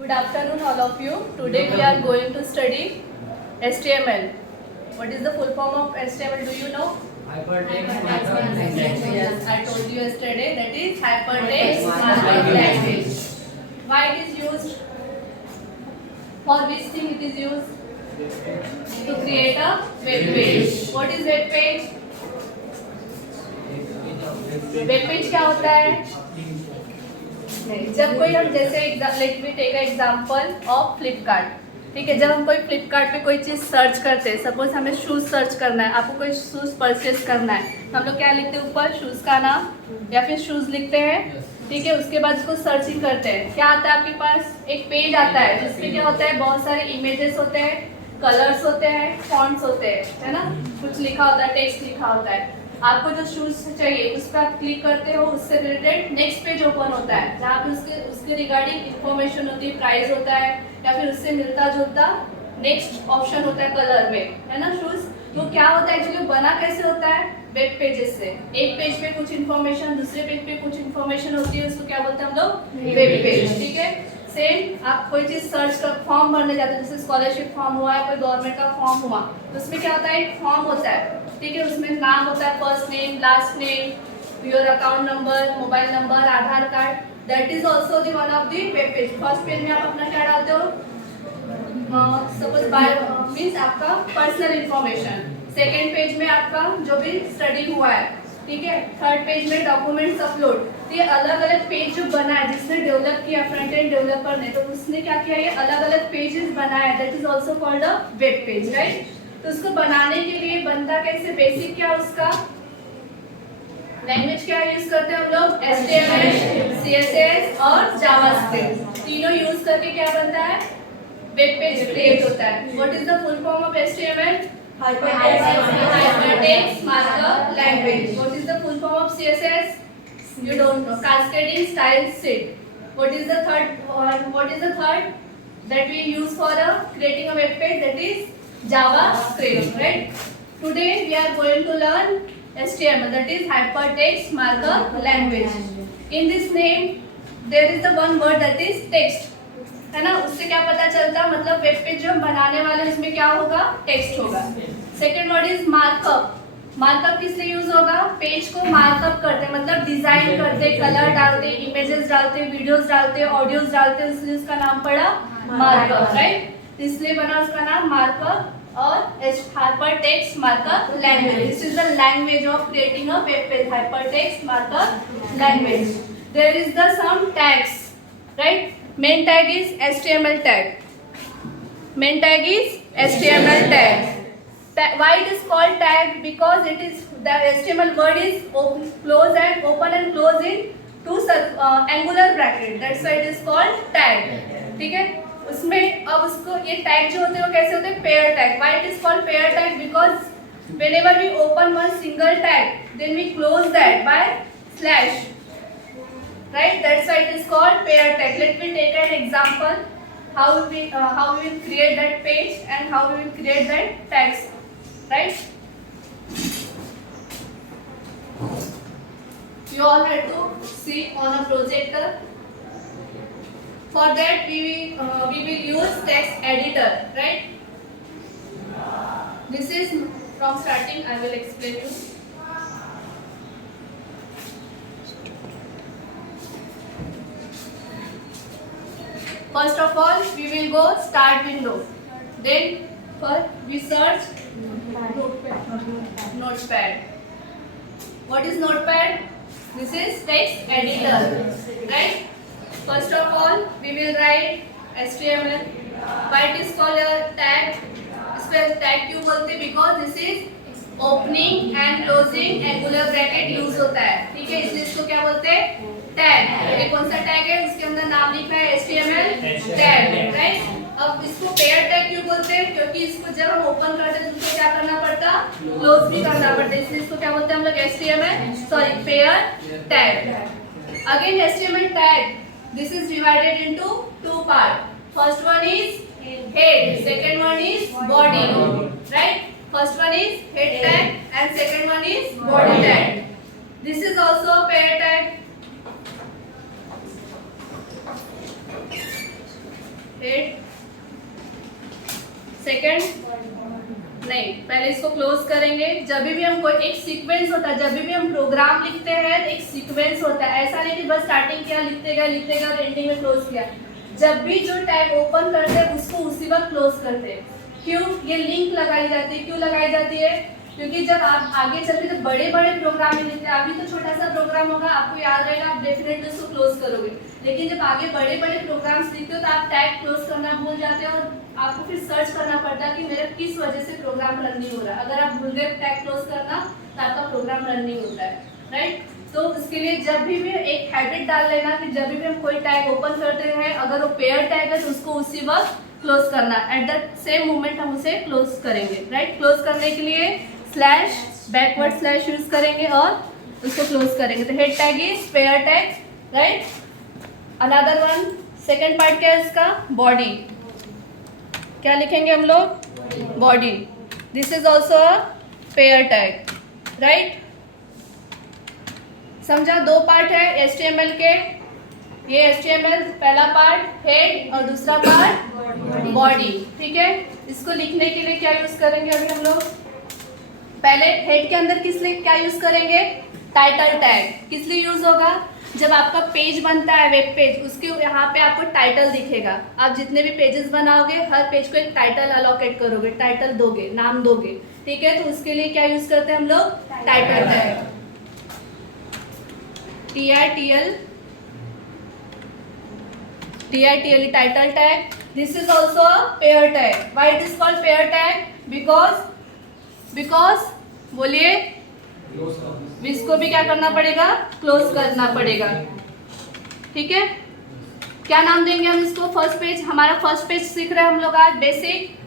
Good afternoon, all of you. Today we are going to study HTML. What is the full form of HTML? Do you know? Hypertext markup language. Yes, I told you yesterday. That is hypertext markup language. Why it is used? For which thing it is used? To create a web page. What is web page? Web page क्या होता है? नहीं, जब कोई हम जैसे let me take example of Flipkart. ठीक है, जब हम कोई फ्लिपकार्ट पे कोई चीज़ सर्च करते हैं, सपोज हमें शूज़ सर्च करना है, आपको कोई शूज़ परचेज करना है, तो हम लोग क्या लिखते हैं ऊपर? शूज़ का नाम या फिर शूज़ लिखते हैं. ठीक है, उसके बाद उसको सर्चिंग करते हैं. क्या आता है आपके पास? एक पेज आता है जिसमें क्या होता है? बहुत सारे इमेजेस होते हैं, कलर्स होते हैं, फॉन्ट्स होते हैं, है ना. कुछ लिखा होता है, टेक्स्ट लिखा होता है. आपको जो शूज चाहिए उस पर आप क्लिक करते हो, उससे रिलेटेड नेक्स्ट पेज ओपन होता है जहाँ पे उसके रिगार्डिंग इंफॉर्मेशन होती है, प्राइस होता है या फिर उससे मिलता जुलता नेक्स्ट ऑप्शन होता है कलर में, है ना. शूज तो क्या होता है एक्चुअली, बना कैसे होता है? वेब पेजेस से. एक पेज पे कुछ इन्फॉर्मेशन, दूसरे पेज पे कुछ इन्फॉर्मेशन होती है, उसको क्या बोलते हैं हम लोग? Web page. ठीक है. सेम आप कोई चीज सर्च कर फॉर्म भरने जाते हैं, जैसे स्कॉलरशिप फॉर्म हुआ है, कोई गवर्नमेंट का फॉर्म हुआ, तो उसमें क्या होता है? एक फॉर्म होता है. ठीक है, उसमें नाम होता है, first name, last name, your account number, mobile number, Aadhaar card. That is also the one of the web page. First page में आप अपना क्या डालते हो? सपोज बाय मीन्स आपका पर्सनल इंफॉर्मेशन. सेकेंड पेज में आपका जो भी स्टडी हुआ है. ठीक है. थर्ड पेज में डॉक्यूमेंट्स अपलोड. तो ये अलग अलग पेज जो बना है, जिसने डेवलप किया फ्रंट एंड डेवलपर ने, तो उसने क्या किया? ये अलग अलग पेजेस बनाया. That is also called a web page, right. तो उसको बनाने के लिए बनता कैसे? बेसिक क्या उसका लैंग्वेज क्या यूज करते हैं हम लोग? HTML, CSS और जावास्क्रिप्ट. तीनों यूज करके क्या बनता है? वेब पेज क्रिएट होता है. What is the full form of HTML? Hypertext markup language. What is the full form of CSS? You don't know. Cascading style sheet. What is the third? What is the third that we use for creating a web page? That is JavaScript, right? Today we are going to learn HTML. That is hypertext markup language. In this name, there is the one word that is text. है ना. उससे क्या पता चलता? मतलब web page जो हम बनाने वाले हैं उसमें क्या होगा? टेक्स्ट होगा. Second word is markup. Markup किस लिए यूज होगा? पेज को मार्कअप करते हैं, मतलब डिजाइन करते, कलर डालते, इमेजेस डालते, वीडियोस डालते, ऑडियोस डालते, इसलिए उसका नाम पड़ा मार्कअप, राइट. इसलिए बना उसका नाम मार्कअप. और hypertext markup language. This is the language of creating a web page. Hypertext markup language. There is the some tags, right? Main tag is HTML tag. Main tag is HTML tag. Why it is called tag? Because it is the HTML word is close and open and close in two angular bracket. That's why it is called tag. ठीक है. उसमें अब उसको ये tag जो होते हैं वो कैसे होते हैं? Pair tag. Why it is called pair tag? Because whenever we open one single tag, then we close that by slash. Right? That's why it is called pair tag. Let me take an example how we will create that page and how we will create that tags. Right? You all have to see on a projector. For that we will use text editor. Right? This is from starting. I will explain you. First of all, we will go start window. Then first we search Notepad. What is Notepad? This is text editor, right? First of all, we will write HTML. Why it is called a tag? इसको tag क्यों बोलते हैं? Because this is opening and closing angular bracket use होता है. ठीक है, इसलिए इसको क्या बोलते हैं? टैग. ये कौन सा टैग है? उसके अंदर नाम लिखना है HTML टैग, राइट. अब इसको पेयर टैग क्यों बोलते हैं? क्योंकि इसको जब हम ओपन करते हैं तो उसको क्या करना पड़ता? क्लोज भी करना पड़ता है. इसलिए इसको क्या बोलते हैं हम लोग? HTML pair tag. Again HTML tag. This is divided into two parts. First one is head, second one is body, right? First one is head tag and second one is body tag. This is also a pair tag. Head second नहीं, पहले इसको close करेंगे। जब भी हम कोई एक sequence होता है, जब भी हम प्रोग्राम लिखते हैं एक सीक्वेंस होता है, ऐसा नहीं कि बस स्टार्टिंग किया लिखते गए और एंडिंग में क्लोज किया। जब भी जो टैग ओपन करते हैं उसको उसी वक्त क्लोज करते हैं। क्यों ये लिंक लगाई जाती है? क्यों लगाई जाती है? क्योंकि जब आप आगे चलते तो बड़े बड़े प्रोग्राम लिखते हैं, अभी तो छोटा सा प्रोग्राम होगा, आपको याद रहेगा, आप डेफिनेटली उसको क्लोज करोगे। लेकिन जब आगे बड़े बड़े प्रोग्राम्स लिखते हो तो आप टैग क्लोज करना भूल जाते हो और आपको फिर सर्च करना पड़ता है कि मेरा किस वजह से प्रोग्राम रन नहीं हो रहा है। अगर आप भूल गए टैग क्लोज करना तो आपका प्रोग्राम रन नहीं होता है, राइट। तो उसके लिए जब भी एक हैबिट डाल लेना कि जब भी हम कोई टैग ओपन करते हैं, अगर वो पेयर टैग है तो उसको उसी वक्त क्लोज करना, एट द सेम मोमेंट हम उसे क्लोज करेंगे, राइट। क्लोज करने के लिए स्लैश बैकवर्ड स्लैश यूज करेंगे और उसको क्लोज करेंगे। तो head tag is pair tag, right. Another one, second part क्या है इसका? बॉडी। क्या लिखेंगे हम लोग? Body. This is also a pair tag, right. समझा? दो पार्ट है HTML के। ये HTML पहला पार्ट हेड और दूसरा पार्ट बॉडी, ठीक है। इसको लिखने के लिए क्या यूज करेंगे अभी हम लोग? पहले हेड के अंदर किस लिए क्या यूज करेंगे? Title tag. किस लिए यूज होगा? जब आपका पेज बनता है, वेब पेज, उसके यहाँ पे आपको टाइटल दिखेगा। आप जितने भी पेजेस बनाओगे हर पेज को एक टाइटल अलोकेट करोगे, टाइटल दोगे, नाम दोगे, ठीक है। तो उसके लिए क्या यूज करते हैं हम लोग? Title tag, TITL, title tag. This is also a pair tag. Why it is called pair tag? Because बोलिए, इसको भी क्या करना पड़ेगा? क्लोज करना पड़ेगा, ठीक है। क्या नाम देंगे हम इसको? फर्स्ट पेज, हमारा फर्स्ट पेज सीख रहे हैं हम लोग आज, बेसिक,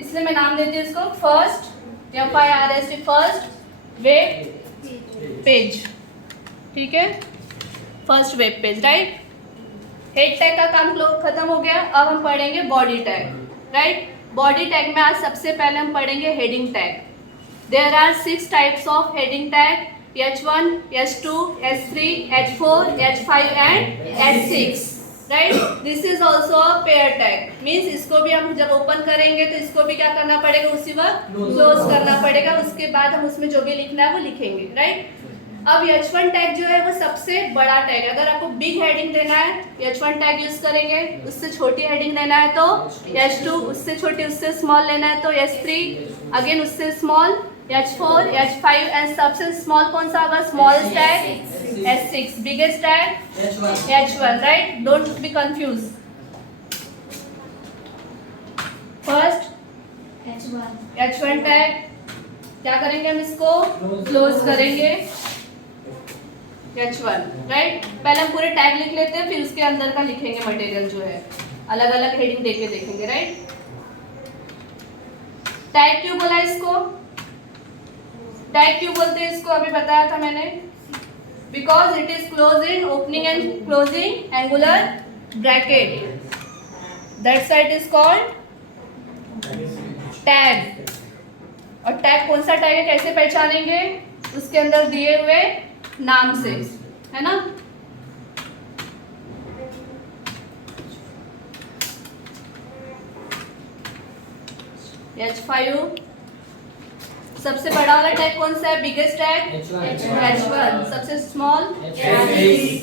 इसलिए मैं नाम देती हूँ इसको first, FIRST, first web page, ठीक है। First web page, right. Head tag का काम खत्म हो गया। अब हम पढ़ेंगे body tag, right. Body tag में आज सबसे पहले हम पढ़ेंगे heading tag. There are 6 types of heading tag: H1, H2, H3, H4, H5 and H6. Right? This is also a pair tag. Means इसको भी हम जब ओपन करेंगे तो इसको भी क्या करना पड़ेगा? उसी वक्त क्लोज करना पड़ेगा। उसके बाद हम उसमें जो भी लिखना है वो लिखेंगे, राइट। अब H1 टैग जो है वो सबसे बड़ा टैग है। अगर आपको बिग हेडिंग देना है H1 टैग यूज करेंगे, उससे छोटी हेडिंग लेना है तो H2, उससे छोटी उससे स्मॉल लेना है तो H3, अगेन उससे स्मॉल H4, H5 एंड सबसे स्मॉल कौन सा होगा? Small tag H6, biggest tag H1, right. Don't be confuse. First H1 tag क्या करेंगे हम? इसको क्लोज करेंगे, H1, राइट। पहले हम पूरे टैग लिख लेते हैं, फिर उसके अंदर का लिखेंगे मटेरियल जो है, अलग अलग हेडिंग देके देखेंगे, राइट। टैग क्यों बोला इसको? टैग क्यों बोलते हैं इसको? अभी बताया था मैंने। Because it is close in opening and closing angular bracket, that's why it is called tag. और टैग कौन सा टैग है, कैसे पहचानेंगे? उसके अंदर दिए हुए नाम से, है ना। H5 सबसे बड़ा वाला टैग कौन सा है? बिगेस्ट टैग H1, सबसे स्मॉल H6।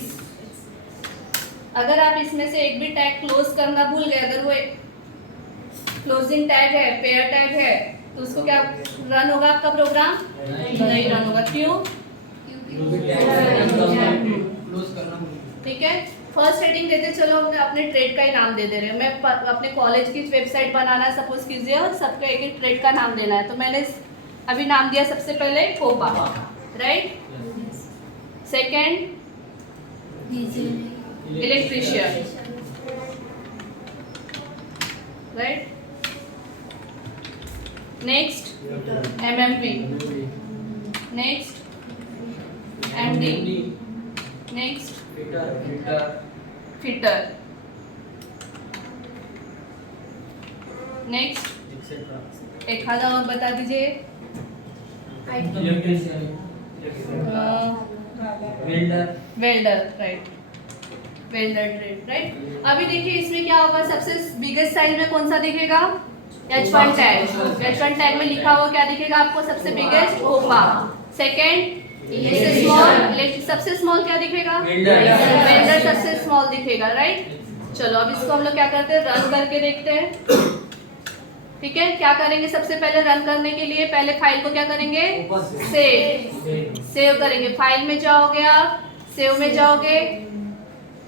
अगर आप इसमें से एक भी टैग क्लोज करना भूल गए, अगर वो क्लोजिंग टैग है, पेयर टैग है, तो उसको क्या रन होगा? आपका प्रोग्राम नहीं रन होगा। क्यों? ठीक है। फर्स्ट हेडिंग देते चलो, हमने अपने ट्रेड का ही नाम दे रहे हैं। मैं अपने कॉलेज की वेबसाइट बनाना है सपोज कीजिए और सबको एक एक ट्रेड का नाम देना है, तो मैंने अभी नाम दिया सबसे पहले COPA, right. Second electrician, right. Next MMP, next MD, next fitter, next एखादा और बता दीजिए। Welder, right. Vendor trade, right. अभी देखिए इसमें क्या होगा, सबसे बिगेस्ट साइज में कौन सा दिखेगा, H1 टैग। H1 टैग में लिखा हुआ क्या दिखेगा आपको, सबसे बिगेस्ट कोपा। सेकेंड स्मॉल, सबसे स्मॉल क्या दिखेगा, वेंडर सबसे स्मॉल दिखेगा, राइट। चलो अब इसको हम लोग क्या करते हैं, रन करके देखते हैं। ठीक है, क्या करेंगे, सबसे पहले रन करने के लिए पहले फाइल को क्या करेंगे, सेव करेंगे। फाइल में जाओगे आप, सेव में जाओगे।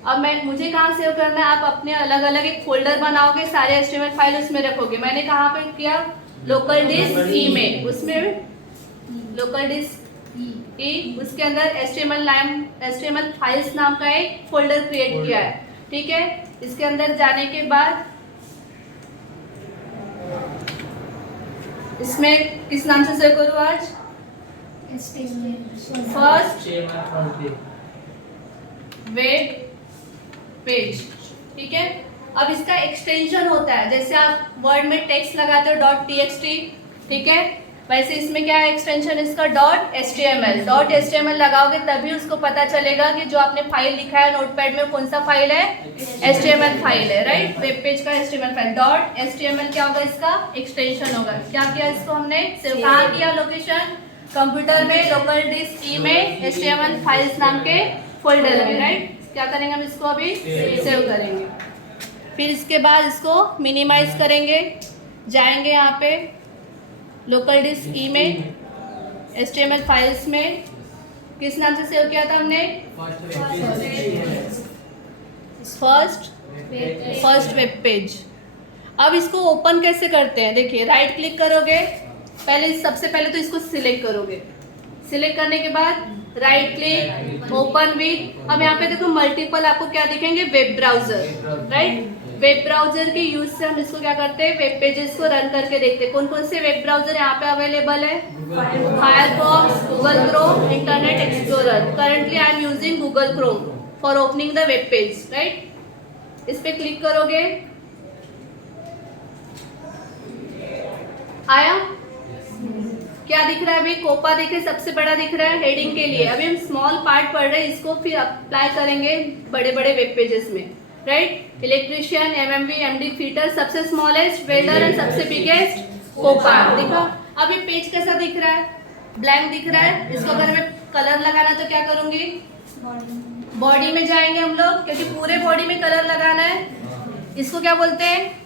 अब मुझे कहाँ सेव करना है, आप अपने अलग अलग एक फोल्डर बनाओगे, सारे HTML फाइल उसमें रखोगे। मैंने कहाँ पे किया, लोकल डिस्क ई में, उसमें लोकल डिस्क ई, उसके अंदर HTML फाइल्स नाम का एक फोल्डर क्रिएट किया है। ठीक है, इसके अंदर जाने के बाद इसमें किस नाम से सेव करूँ आज, फर्स्ट वेब पेज। ठीक है, अब इसका एक्सटेंशन होता है, जैसे आप वर्ड में टेक्स्ट लगाते हो .txt, ठीक है, वैसे इसमें क्या है एक्सटेंशन इसका .html लगाओगे तभी उसको पता चलेगा कि जो आपने फाइल लिखा है नोटपैड में कौन सा फाइल है, HTML फाइल है, राइट। वेब पेज का HTML फाइल .html क्या होगा, इसका एक्सटेंशन होगा। क्या किया इसको हमने, सिर्फ कहाँ किया, लोकेशन कंप्यूटर में, लोकल डिस्क ई में, HTML फाइल्स नाम के फोल्डर में, राइट। क्या करेंगे हम इसको अभी सेव करेंगे। फिर इसके बाद इसको मिनिमाइज करेंगे, जाएंगे यहाँ पे लोकल डिस्क ई में, HTML फाइल्स में, किस नाम से सेव किया था हमने, फर्स्ट वेब पेज। अब इसको ओपन कैसे करते हैं, देखिए राइट क्लिक करोगे, पहले सबसे पहले तो इसको सिलेक्ट करोगे, सिलेक्ट करने के बाद राइट क्लिक, ओपन विथ। अब यहाँ पे देखो मल्टीपल आपको क्या दिखेंगे, web browser, right. Web browser के यूज से हम इसको क्या करते हैं, वेब पेजेस को रन करके देखते हैं। कौन कौन से वेब ब्राउजर यहाँ पे अवेलेबल है, Firefox, Google Chrome, internet explorer. Currently I am using Google Chrome for opening the web page, right. इस पे क्लिक करोगे, आया, क्या दिख रहा है, अभी कोपा दिख रहा है, सबसे बड़ा दिख रहा है हेडिंग के लिए। अभी हम स्मॉल पार्ट पढ़ रहे हैं, इसको फिर अप्लाई करेंगे बड़े बड़े वेब पेजेस में, right. Electrician, MMV, MD, fitter, सबसे स्मॉलेस्ट वेल्डर एंड सबसे बिगेस्ट कोपा। देखो अब ये पेज कैसा दिख रहा है, ब्लैंक दिख रहा है। इसको अगर हमें कलर लगाना तो क्या करूंगी, बॉडी में जाएंगे हम लोग, क्योंकि पूरे बॉडी में कलर लगाना है। इसको क्या बोलते हैं,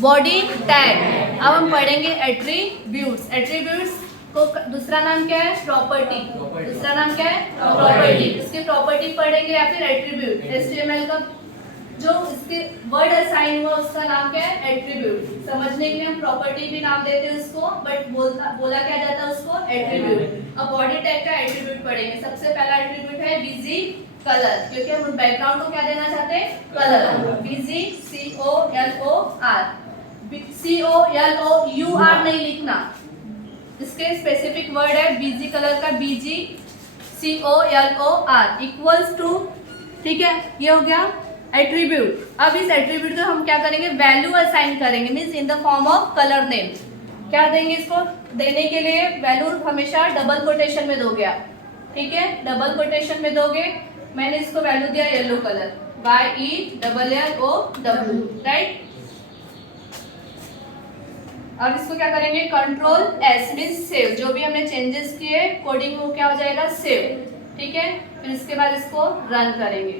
बॉडी टैग। अब हम पढ़ेंगे एट्रीब्यूट्स। एट्रीब्यूट्स को दूसरा नाम क्या है, प्रॉपर्टी। दूसरा नाम क्या है, प्रॉपर्टी। इसकी प्रॉपर्टी पढ़ेंगे या फिर एट्रीब्यूट। HTML का जो इसके वर्ड असाइन हुआ उसका नाम क्या है, एट्रीब्यूट। समझने के लिए हम प्रॉपर्टी भी नाम देते हैं उसको, बट बोला क्या जाता है उसको, एट्रीब्यूट। अब बॉडी टैग का एट्रीब्यूट पढ़ेंगे। सबसे पहला एट्रीब्यूट है बिजी कलर, क्योंकि हम बैकग्राउंड को क्या देना चाहते हैं, कलर। बिजी, COLOR, COLOUR नहीं लिखना, इसके स्पेसिफिक वर्ड है बिजी कलर का, BG COLOR इक्वल्स टू, ठीक है, ये हो गया एट्रीब्यूट। अब इस एट्रीब्यूट को हम क्या करेंगे, वैल्यू असाइन करेंगे, means in the form of colour name. क्या देंगे इसको, देने के लिए वैल्यू हमेशा डबल कोटेशन में दोगे आप, ठीक है, डबल कोटेशन में दोगे। मैंने इसको वैल्यू दिया येलो कलर, YELLOW, राइट। अब इसको क्या करेंगे, कंट्रोल S मींस सेव। जो भी हमने चेंजेस किए कोडिंग वो क्या हो जाएगा, सेव, ठीक है। फिर इसके बाद इसको रन करेंगे।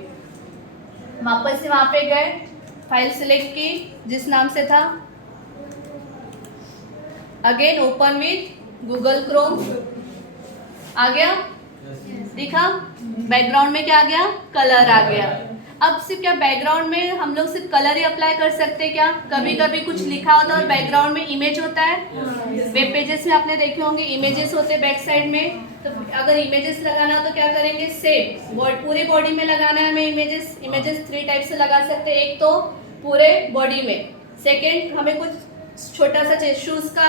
वापस से वहां पे गए, फाइल सिलेक्ट की जिस नाम से था, again open with Google Chrome, आ गया, दिखा, बैकग्राउंड में क्या आ गया, कलर आ गया। अब सिर्फ क्या बैकग्राउंड में हम लोग सिर्फ कलर ही अप्लाई कर सकते हैं क्या, कभी कभी कुछ लिखा होता है और बैकग्राउंड में इमेज होता है। वेब पेजेस में आपने देखे होंगे इमेजेस होते हैं बैक साइड में, तो अगर इमेजेस लगाना हो तो क्या करेंगे, सेम पूरी बॉडी में लगाना है हमें इमेजेस। इमेजेस 3 टाइप से लगा सकते हैं, एक तो पूरे बॉडी में, सेकेंड हमें कुछ छोटा सा चाहिए, शूज का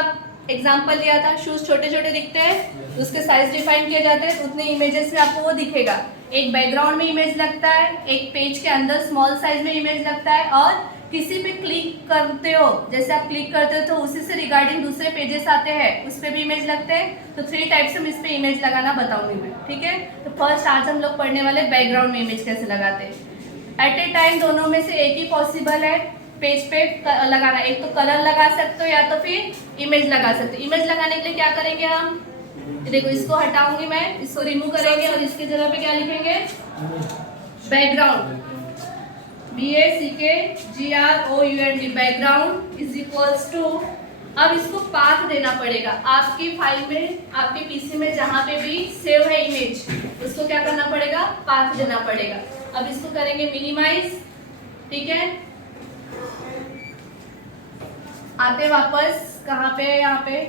एग्जाम्पल लिया था, शूज छोटे छोटे दिखते हैं, उसके साइज डिफाइन किए जाते हैं, उतने इमेजेस में आपको वो दिखेगा। एक बैकग्राउंड में इमेज लगता है, एक पेज के अंदर स्मॉल साइज में इमेज लगता है, और किसी पे क्लिक करते हो, जैसे आप क्लिक करते हो तो उसी से रिगार्डिंग दूसरे पेजेस आते हैं, उस पर भी इमेज लगते हैं। तो 3 टाइप से हम इस पे इमेज लगाना बताऊंगी मैं, ठीक है। तो फर्स्ट आज हम लोग पढ़ने वाले बैकग्राउंड में इमेज कैसे लगाते हैं। एट ए टाइम दोनों में से एक ही पॉसिबल है पेज पे लगाना। एक तो कलर लगा सकते हो या तो फिर इमेज लगा सकते हो। इमेज लगाने के लिए क्या करेंगे हम, देखो इसको हटाऊंगी मैं, इसको रिमूव करेंगे और इसकी जगह पे क्या लिखेंगे, background, BACKGROUND, background is equals to, अब इसको पाथ देना पड़ेगा आपकी फाइल में, आपके पीसी में जहां पे भी सेव है इमेज, उसको क्या करना पड़ेगा, पाथ देना पड़ेगा। अब इसको करेंगे मिनिमाइज, ठीक है। आते वापस कहाँ पे है, यहाँ पे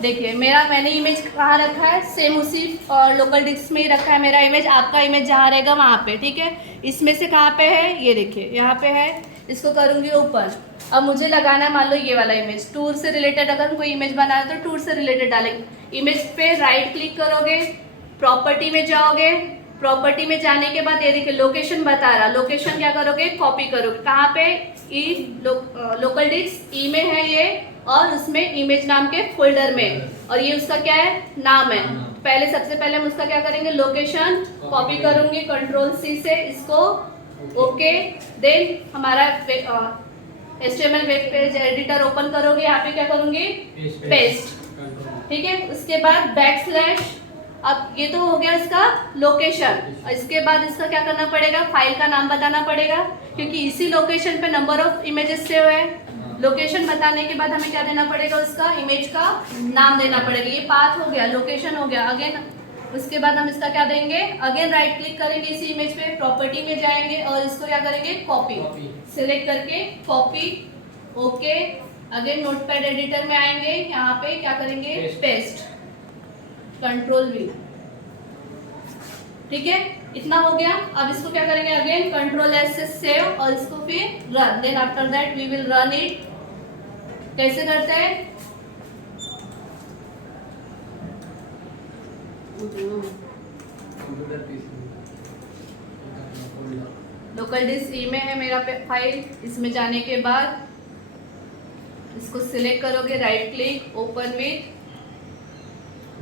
देखिए मैंने इमेज कहाँ रखा है, सेम उसी लोकल डिस्क में ही रखा है मेरा इमेज। आपका इमेज जहाँ रहेगा वहाँ पे, ठीक है। इसमें से कहाँ पे है, ये देखिए यहाँ पे है, इसको करूँगी ओपन। अब मुझे लगाना है मान लो ये वाला इमेज, टूर से रिलेटेड अगर हम कोई इमेज बनाए तो टूर से रिलेटेड डालेंगे। इमेज पे राइट क्लिक करोगे, प्रॉपर्टी में जाओगे, प्रॉपर्टी में जाने के बाद ये देखिए लोकेशन बता रहा, लोकेशन क्या करोगे, कॉपी करोगे। कहाँ पे, लोकल डिस्क ई में है ये, और उसमें इमेज नाम के फोल्डर में, और ये उसका क्या है, नाम है। पहले सबसे पहले हम उसका क्या करेंगे, लोकेशन कॉपी करूंगी Ctrl+C से, इसको ओके। देन हमारा HTML web page editor open करोगे, यहाँ पे क्या करूंगी, पेस्ट, ठीक है। उसके बाद बैकस्लैश, अब ये तो हो गया इसका लोकेशन, इसके बाद इसका क्या करना पड़ेगा, फाइल का नाम बताना पड़ेगा, क्योंकि इसी लोकेशन पे नंबर ऑफ इमेजेस सेव है। लोकेशन बताने के बाद हमें क्या देना पड़ेगा, उसका इमेज का नाम देना पड़ेगा। ये पाथ हो गया, लोकेशन हो गया। अगेन उसके बाद हम इसका क्या देंगे, अगेन राइट क्लिक करेंगे इसी इमेज पे, प्रॉपर्टी में जाएंगे और इसको क्या करेंगे, कॉपी, सिलेक्ट करके copy, okay. Again notepad editor में आएंगे, यहाँ पे क्या करेंगे, पेस्ट, Ctrl+V, ठीक है। इतना हो गया। अब इसको क्या करेंगे, अगेन Ctrl+S से सेव और इसको फिर run. Then after that we will run it. कैसे करते हैं, लोकल डिस्क ई में है मेरा फाइल, इसमें जाने के बाद इसको सिलेक्ट करोगे, right click, open with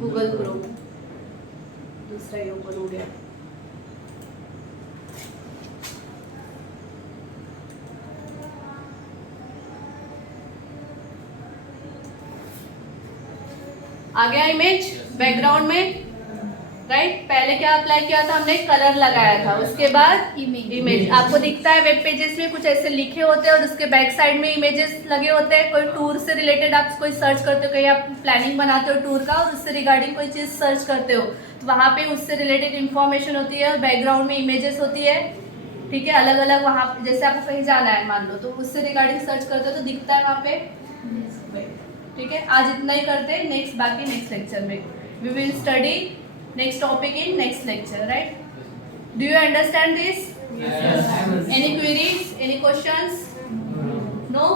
Google Chrome, दूसरा ही ओपन हो गया। आ गया इमेज बैकग्राउंड में, राइट। पहले क्या अप्लाई किया था हमने, कलर लगाया था, उसके बाद इमेज आपको दिखता है वेब पेजेस में कुछ ऐसे लिखे होते हैं और उसके बैक साइड में इमेजेस लगे होते हैं। कोई टूर से रिलेटेड आप कोई सर्च करते हो, कहीं आप प्लानिंग बनाते हो टूर का और उससे रिगार्डिंग कोई चीज़ सर्च करते हो, तो वहाँ पे उससे रिलेटेड इन्फॉर्मेशन होती है और बैकग्राउंड में इमेजेस होती है, ठीक है, अलग अलग। वहाँ जैसे आपको कहीं जाना है मान लो, तो उससे रिगार्डिंग सर्च करते हो तो दिखता है वहाँ पे, ठीक है। आज इतना ही करते हैं, नेक्स्ट बाकी नेक्स्ट लेक्चर में we will study next topic in next lecture, right? Do you understand this? Yes. Any queries, any questions? No?